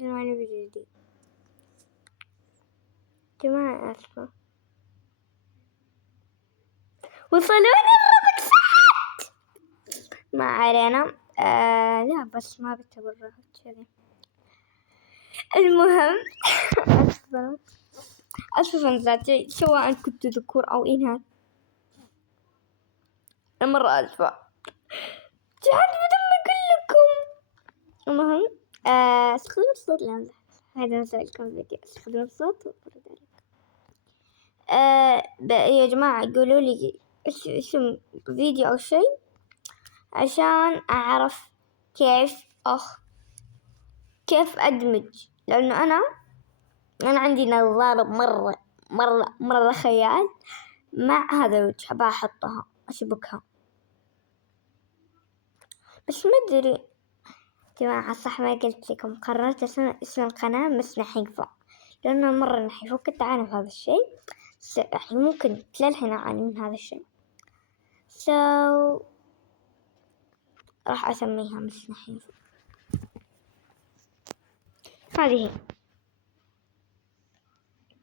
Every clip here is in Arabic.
معنا فيديو جديد. جماعة آسفة، وصلوني الربع ساعات. ما علينا. لا بس ما بتبرع كذا. المهم أسفة ذاتي سواء كنت ذكور أو إناث. مرة أسفة جعلت بدم أقول لكم. المهم استخدم الصوت لأمزح. هذا نسألكم فيديو استخدم الصوت وبرد يا جماعة قولوا لي اسم فيديو أو شيء عشان أعرف كيف أدمج، لأنه أنا عندي نظارة مرة خيال مع هذا الوجه بحطها أشبكها، بس ما أدري جماعة. صح ما قلت لكم قررت اسم القناة بس نحيفة، لأنه مرة نحيفة وكنت أعاني هذا الشيء. يعني ممكن للحين أعاني من هذا الشيء. راح أسميها مس نحيفة. هذه هي.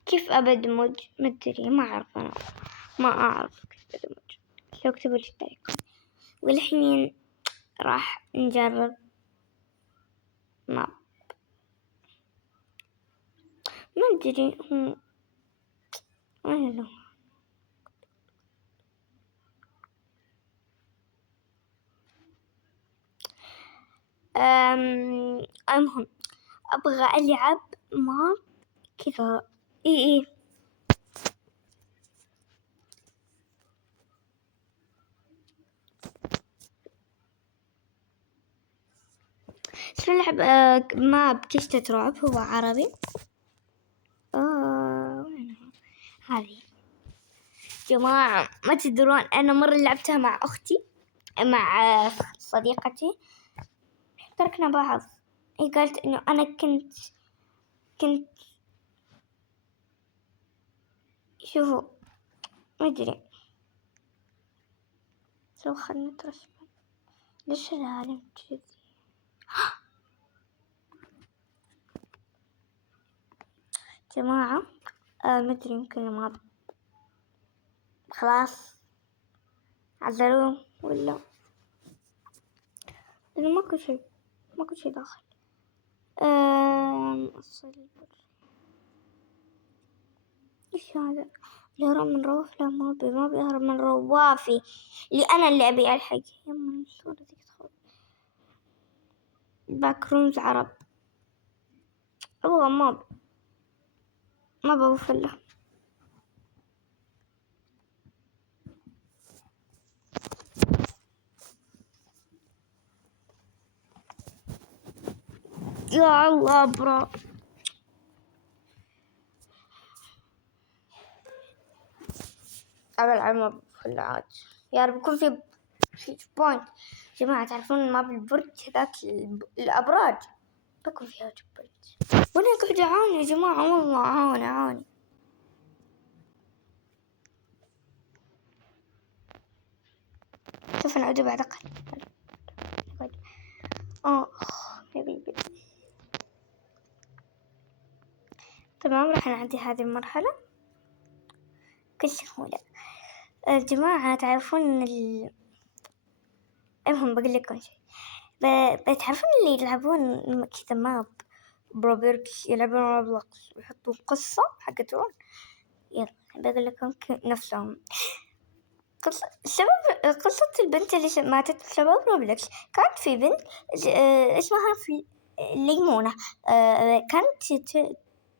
كيف أدمج؟ ما أدري، ما أعرف. أنا ما أعرف كيف أدمج. لو اكتبوا لي الطريقة. والحين راح نجرب ماب. ما أدري هو وين له. المهم أبغى ألعب ماب كذا. إيه اسم نلعب ماب كشتة رعب، هو عربي. وين هذه جماعة؟ ما تدرون أنا مرة لعبتها مع أختي، مع صديقتي، تركنا بعض. هي قالت إنه أنا كنت شوفوا ما أدري لو خلنا نترسم. ليش العالم كذي؟ جماعة ما أدري، يمكن ما خلاص عزلوه ولا إنه ماكو شي داخل. إيش هذا؟ الهرب من رواف. لا ما بيهرب من روافي اللي أنا اللي أبي ألحق. يما الصورة ذي تدخل باك رومز عرب. هو ما بوصل له. يا الله برا. ألعب ماب خلاعات. يا رب يكون في بوينت. جماعة تعرفون ماب البرج ذاك الأبراج بكون فيها بوينت. وأنا قاعدة أعاني يا جماعة، والله أعاني. شوف نعود بعد قليل. يا قلبي. تمام راح نعدي هذه المرحلة بكل سهولة. جماعة تعرفون المهم بقول لكم شيء. بتعرفون اللي يلعبون كذا ماب بروبركس، يلعبون روبلوكس ويحطوا قصة حقتهم. يلا بقول لكم نفسهم. قصة البنت اللي ماتت بسبب روبلوكس. كانت في بنت اسمها في ليمونة، كانت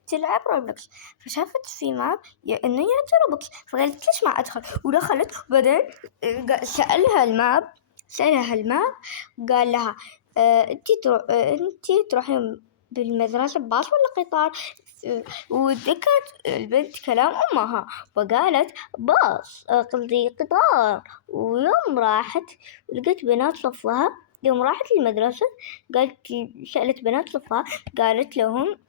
تلعب روبلوكس، فشافت في ماب إنه يعطي روبلوكس، فقالت ليش ما أدخل، ودخلت. وبعدين سألها الماب قال لها أنتي تروحين بالمدرسة باص ولا قطار؟ وذكرت البنت كلام أمها وقالت باص، قصدي قطار. ويوم راحت لقيت بنات صفها، يوم راحت المدرسة سألت بنات صفها، قالت لهم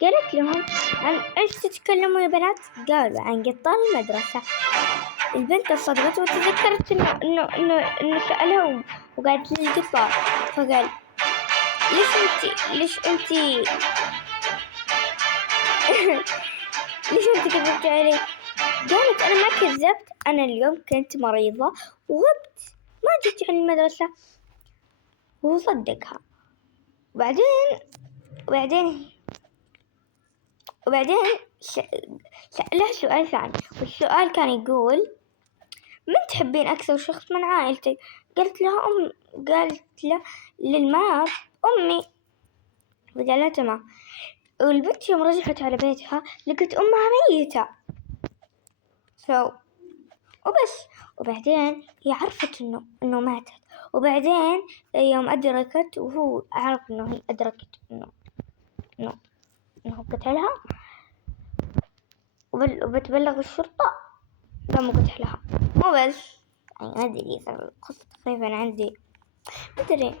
قالت لهم عن إيش تتكلموا يا بنات؟ قالوا عن قطار المدرسة. البنت صدقت وتذكرت إنه سألها وقالت لي القطار، فقال ليش انتي ليش انتي كذبتي علي؟ قالت أنا ما كذبت، أنا اليوم كنت مريضة وغبت ما جيت عن المدرسة. وهو صدقها. وبعدين سألها سؤال ثاني، والسؤال كان يقول من تحبين أكثر شخص من عائلتك؟ قالت له للماب أمي، وقالت ما. والبنت يوم رجعت على بيتها لقت أمها ميتة. وبس. وبعدين هي عرفت إنه ماتت. وبعدين يوم أدركت، وهو عرف إنه هي أدركت إنه قتلها، وبتبلغ الشرطة قاموا قتلها. مو بس يعني ما أدري القصة تقريبا عندي مدري.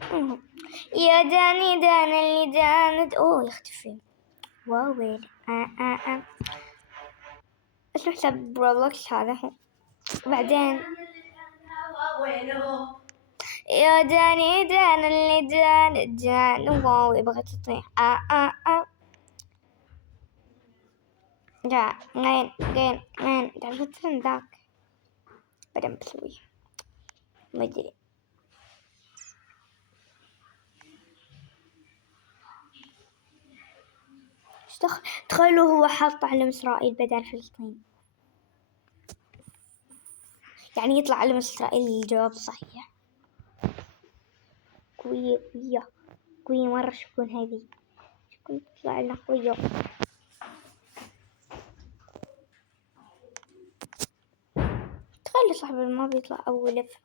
يا داني دان اللي داند يختفي. واويل اسمه حساب بروبلوكس هذا هو. بعدين يا داني دان اللي دان واو يبغى تطيح جا غين تعرفين ذاك بعدين بسويه ما ادري. تخيلوا هو حاط علم إسرائيل بدل فلسطين، يعني يطلع علم إسرائيل الجواب صحيح. قوية مرة. شكون هذه؟ شكون تطلع لنا قوية؟ تخيل صاحب ما بيطلع أول لفة.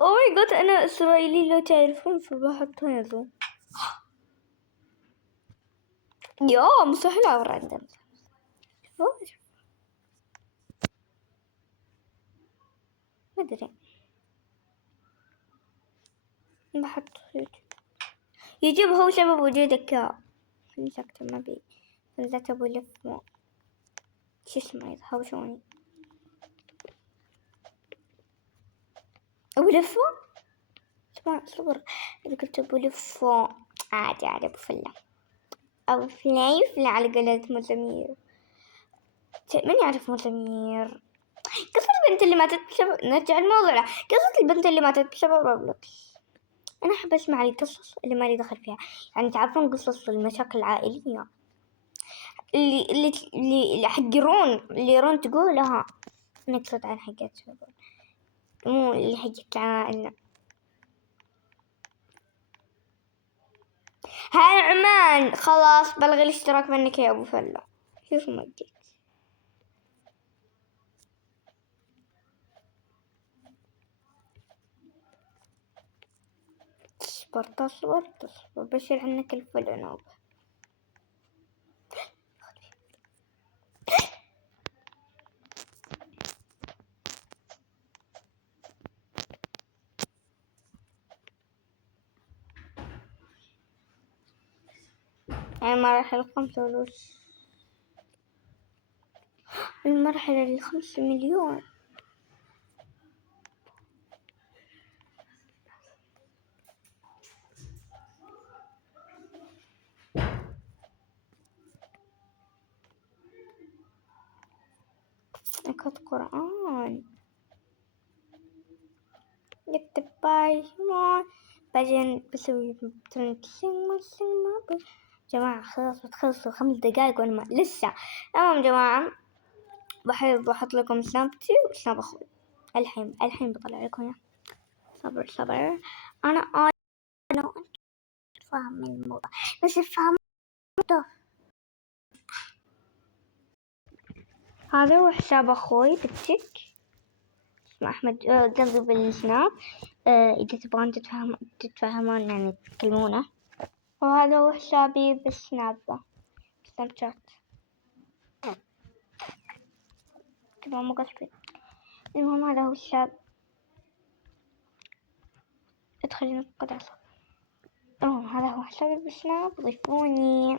أوه ماي جاد أنا إسرائيلي لو تعرفون فبحط هذا. يا مستحيل أعبر عندنا. ما أدري بحط يجيب هو سبب وجودك يا خليني ساكتة ما بي نزلت أبو لف شو اسمه يتهاوشوني أبو لفو اسمع صبر إذا قلت أبو لفو عادي أبو فلة أو فلا على قولة مزامير. من يعرف مزامير؟ قصة البنت اللي ماتت بسبب نرجع الموضوع. قصة البنت اللي ماتت بسبب روبلوكس. أنا أحب أسمع القصص اللي ما لي دخل فيها، يعني تعرفون قصص المشاكل العائلية اللي حق رون تقولها. نقصد عن حقت مو اللي حقت عائلنا. هاي عمان خلاص بلغي الاشتراك منك يا أبو فلة. شوف ما جيت. تصبر بشيل عنك الفل نوبة. المرحلة 5 المرحلة 5 مليون. أكد قرآن نكتب باي بعدين بسوي جماعة خلاص بتخلصوا 5 دقايق وأنا لسه. تمام جماعة بحط لكم سنابتي وسناب أخوي الحين بطلع لكم. صبر أنا فاهم الموضوع بس فاهم. هذا هو حساب أخوي بالتيك اسمه أحمد قصدي بالسناب. إذا تبغون تتفاهمون يعني تكلمونه. وهذا هو حسابي بالسناب شات كذا مو قصدي. المهم هذا هو الحساب ادخلي نفقد أعصابك. هذا هو حسابي بسناب، ضيفوني.